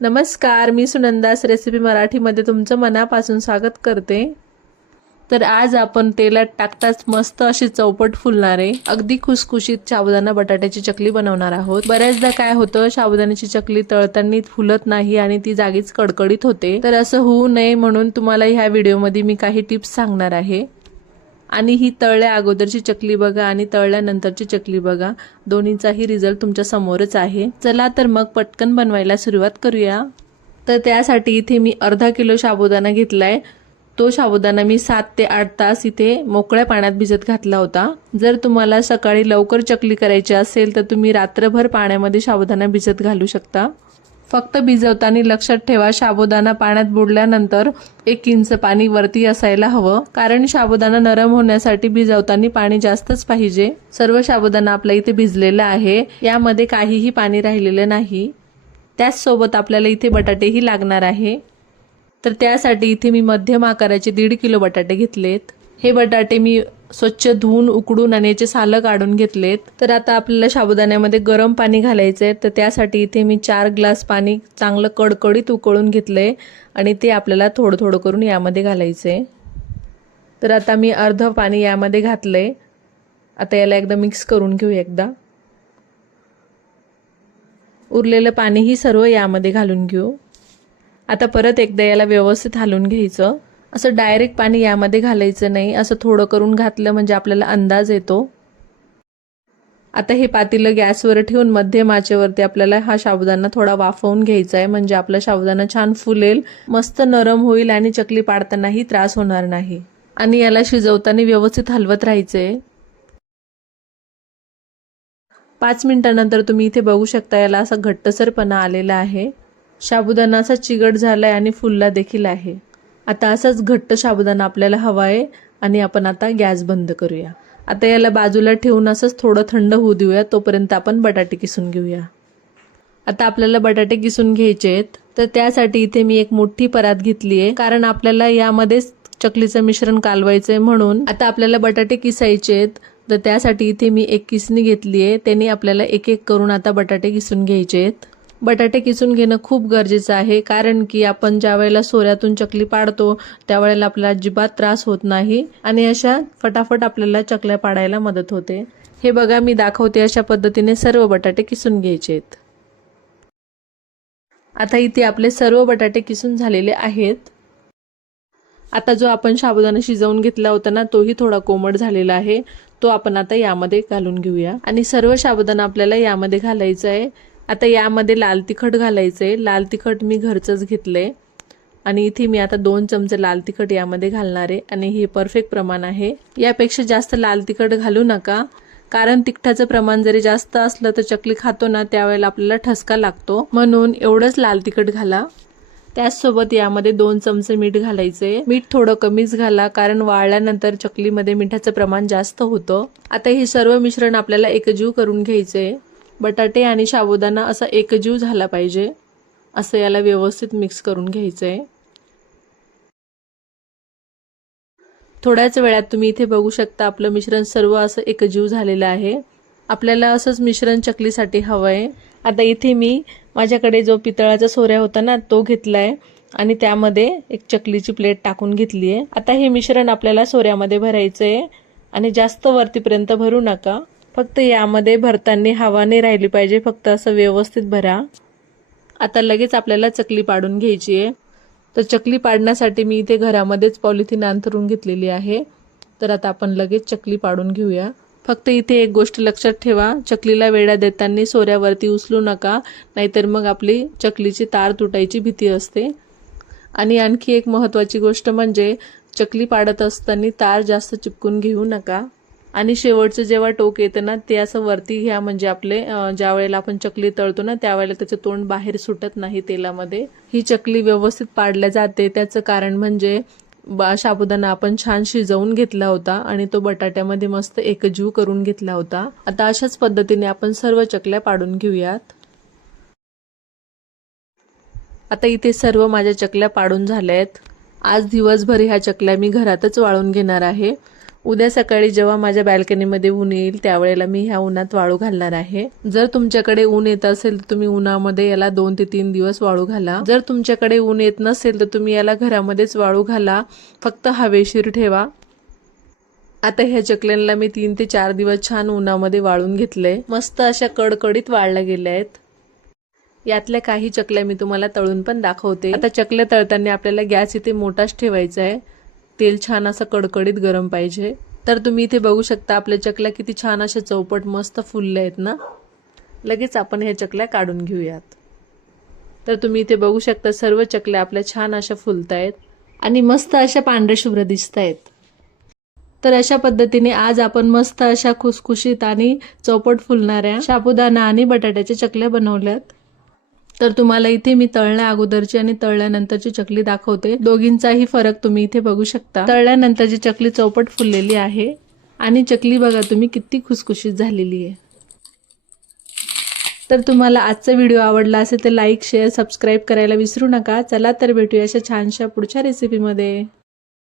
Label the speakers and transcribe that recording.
Speaker 1: नमस्कार मी सुनंदास रेसिपी मराठीमध्ये तुमचं मनापासून स्वागत करते. तर आज आपण तेलात टाकताच मस्त अशी चौपट फुलणारे अगदी खुसखुशीत साबुदाणा बटाट्याची चकली बनवणार आहोत. बऱ्याचदा काय होतं साबुदाण्याची चकली तळताना फुलत नाही आणि ती जागीच कडकडीत होते. तर असं होऊ नये म्हणून तुम्हाला ह्या व्हिडिओमध्ये मी काही टिप्स सांगणार आहे. आणि ही तळल्या अगोदरची चकली बघा आणि तळल्यानंतरची चकली बघा. दोन्हीचाही रिझल्ट तुमच्या समोरच आहे. चला तर मग पटकन बनवायला सुरुवात करूया. तर त्यासाठी इथे मी अर्धा किलो साबुदाणा घेतलाय. तो साबुदाणा मी सात ते आठ तास इथे मोकळ्या पाण्यात भिजत घातला होता. जर तुम्हाला सकाळी लवकर चकली करायची असेल तर तुम्ही रात्रभर पाण्यामध्ये साबुदाणा भिजत घालू शकता. फक्त भिजवताना लक्षात ठेवा साबुदाणा पाण्यात बुडल्यानंतर एक इंच पाणी वरती असायला हवं. कारण साबुदाणा नरम होण्यासाठी भिजवताना पाणी जास्तच पाहिजे. सर्व साबुदाणा आपल्या इथे भिजलेला आहे. यामध्ये काहीही पाणी राहिलेलं नाही. त्याचसोबत आपल्याला इथे बटाटेही लागणार आहे. तर त्यासाठी इथे मी मध्यम आकाराचे दीड किलो बटाटे घेतलेत. हे बटाटे मी स्वच्छ धुवून उकडून आणि याचे सालं काढून घेतलेत. तर आता आपल्याला साबुदाण्यामध्ये गरम पाणी घालायचं आहे तर त्यासाठी इथे मी चार ग्लास पाणी चांगलं कडकडीत उकळून घेतलंय आणि ते आपल्याला थोडं थोडं करून यामध्ये घालायचंय. तर आता मी अर्ध पाणी यामध्ये घातलंय. आता याला एकदा मिक्स करून घेऊ एकदा. उरलेलं पाणीही सर्व यामध्ये घालून घेऊ. आता परत एकदा याला व्यवस्थित हालून घ्यायचं. असं डायरेक्ट पाणी यामध्ये घालायचं नाही. असं थोडं करून घातलं म्हणजे आपल्याला अंदाज येतो. आता हे पातेलं गॅसवर ठेवून मध्यम आचेवरती आपल्याला हा साबुदाणा थोडा वाफवून घ्यायचा आहे म्हणजे आपला साबुदाणा छान फुलेल मस्त नरम होईल आणि चकली पाडतानाही त्रास होणार नाही. आणि याला शिजवताना व्यवस्थित हलवत राहायचंय. पाच मिनिटानंतर तुम्ही इथे बघू शकता याला असा घट्टसरपणा आलेला आहे. साबुदाणा असा चिगट झालाय आणि फुलला देखील आहे. आता असाच घट्ट साबुदाणा आपल्याला हवा आहे आणि आपण आता गॅस बंद करूया. आता याला बाजूला ठेवून असंच थोडं थंड होऊ देऊया तोपर्यंत आपण बटाटे किसून घेऊया. आता आपल्याला बटाटे किसून घ्यायचे आहेत तर त्यासाठी इथे मी एक मोठी परात घेतली आहे कारण आपल्याला यामध्येच चकलीचं मिश्रण कालवायचं आहे म्हणून आता आपल्याला बटाटे किसायचे आहेत तर त्यासाठी इथे मी एक किसणी घेतली आहे त्याने आपल्याला एक एक करून आता बटाटे किसून घ्यायचे आहेत. बटाटे किसून घेणं खूप गरजेचं आहे कारण की आपण ज्या वेळेला सोऱ्यातून चकली पाडतो त्यावेळेला आपल्याला अजिबात त्रास होत नाही आणि अशा फटाफट आपल्याला चकल्या पाडायला मदत होते. हे बघा मी दाखवते अशा पद्धतीने सर्व बटाटे किसून घ्यायचे आहेत आता इथे आपले सर्व बटाटे किसून झालेले आहेत. आता जो आपण साबुदाणा शिजवून घेतला होता ना तोही थोडा कोमट झालेला आहे. तो आपण आता यामध्ये घालून घेऊया. आणि सर्व साबुदाणा आपल्याला यामध्ये घालायचं आहे. आता यामध्ये लाल तिखट घालायचं. आहे लाल तिखट मी घरचंच घेतलं आहे आणि इथे मी आता दोन चमचे लाल तिखट यामध्ये घालणार आहे. आणि हे परफेक्ट प्रमाण आहे. यापेक्षा जास्त लाल तिखट घालू नका. कारण तिखटाचं प्रमाण जरी जास्त असलं तर चकली खातो ना त्यावेळेला आपल्याला ठसका लागतो. म्हणून एवढंच लाल तिखट घाला. त्याचसोबत यामध्ये दोन चमचे मीठ घालायचे. मीठ थोडं कमीच घाला कारण वाळल्यानंतर चकलीमध्ये मिठाचं प्रमाण जास्त होतं. आता हे सर्व मिश्रण आपल्याला एकजीव करून घ्यायचंय बटाटे आणि साबुदाणा असा एकजीव झाला पाहिजे असं याला व्यवस्थित मिक्स करून घ्यायचं आहे थोड्याच वेळात तुम्ही इथे बघू शकता आपलं मिश्रण सर्व असं एकजीव झालेलं आहे. आपल्याला असंच मिश्रण चकलीसाठी हवं आहे आता इथे मी माझ्याकडे जो पितळाचा सोऱ्या होता ना तो घेतला आहे आणि त्यामध्ये एक चकलीची प्लेट टाकून घेतली आहे आता हे मिश्रण आपल्याला सोऱ्यामध्ये भरायचं आहे आणि जास्त वरतीपर्यंत भरू नका. फक्त यामध्ये भरताना हवा नाही राहिली पाहिजे फक्त असं व्यवस्थित भरा. आता लगेच आपल्याला चकली पाडून घ्यायची आहे. तर चकली पाडण्यासाठी मी इथे घरामध्येच पॉलिथिन अंथरून घेतलेली आहे. तर आता आपण लगेच चकली पाडून घेऊया. फक्त इथे एक गोष्ट लक्षात ठेवा चकलीला वेळा देताना सोऱ्यावरती उचलू नका नाहीतर मग आपली चकलीची तार तुटायची भीती असते. आणि आणखी एक महत्त्वाची गोष्ट म्हणजे चकली पाडत असताना तार जास्त चिपकून घेऊ नका. आणि शेवटचं जेव्हा टोक येतं ना ते असं वरती घ्या म्हणजे आपले ज्या वेळेला आपण चकली तळतो ना त्यावेळेला त्याचं तोंड बाहेर सुटत नाही तेलामध्ये. ही चकली व्यवस्थित पाडल्या जाते. त्याचं कारण म्हणजे बा साबुदाणा आपण छान शिजवून घेतला होता आणि तो बटाट्यामध्ये मस्त एकजीव करून घेतला होता. आता अशाच पद्धतीने आपण सर्व चकल्या पाडून घेऊयात. आता इथे सर्व माझ्या चकल्या पाडून झाल्या आहेत आज दिवसभर ह्या चकल्या मी घरातच वाळून घेणार आहे. उद्या सकाळी जेव्हा माझ्या बॅल्कनीमध्ये ऊन येईल त्यावेळेला मी ह्या उन्हात वाळू घालणार आहे. जर तुमच्याकडे ऊन येत असेल तर तुम्ही उन्हामध्ये याला दोन ते तीन दिवस वाळू घाला. जर तुमच्याकडे ऊन येत नसेल तर तुम्ही याला घरामध्येच वाळू घाला. फक्त हवेशीर ठेवा. आता ह्या चकल्यांना मी तीन ते चार दिवस छान उन्हामध्ये वाळून घेतलंय. मस्त अशा कडकडीत वाळल्या गेल्या आहेत. यातल्या काही चकल्या मी तुम्हाला तळून पण दाखवते. आता चकल्या तळताना आपल्याला गॅस इथे मोठाच ठेवायचा आहे. तेल छान असं कडकडीत गरम पाहिजे. तर तुम्ही इथे बघू शकता आपल्या चकल्या किती छान अशा चौपट मस्त फुलल्या आहेत ना? लगेच आपण ह्या चकल्या काढून घेऊयात. तर तुम्ही इथे बघू शकता सर्व चकल्या आपल्या छान अशा फुलत आहेत आणि मस्त अशा पांढऱ्या शुभ्र दिसत आहेत तर अशा पद्धतीने आज आपण मस्त अशा खुसखुशीत आणि चौपट फुलणाऱ्या साबुदाणा आणि बटाट्याच्या चकल्या बनवल्यात. तर तुम्हाला इथे मी तळण्या अगोदरची आणि तळल्यानंतरची चकली दाखवते. दोघींचाही फरक तुम्ही इथे बघू शकता. तळल्यानंतरची चकली चौपट फुललेली आहे. आणि चकली बघा तुम्ही किती खुसखुशीत झालेली आहे. तर तुम्हाला आजचा व्हिडिओ आवडला असेल तर लाईक शेअर सबस्क्राईब करायला विसरू नका. चला तर भेटूया अशा छानशा पुढच्या रेसिपीमध्ये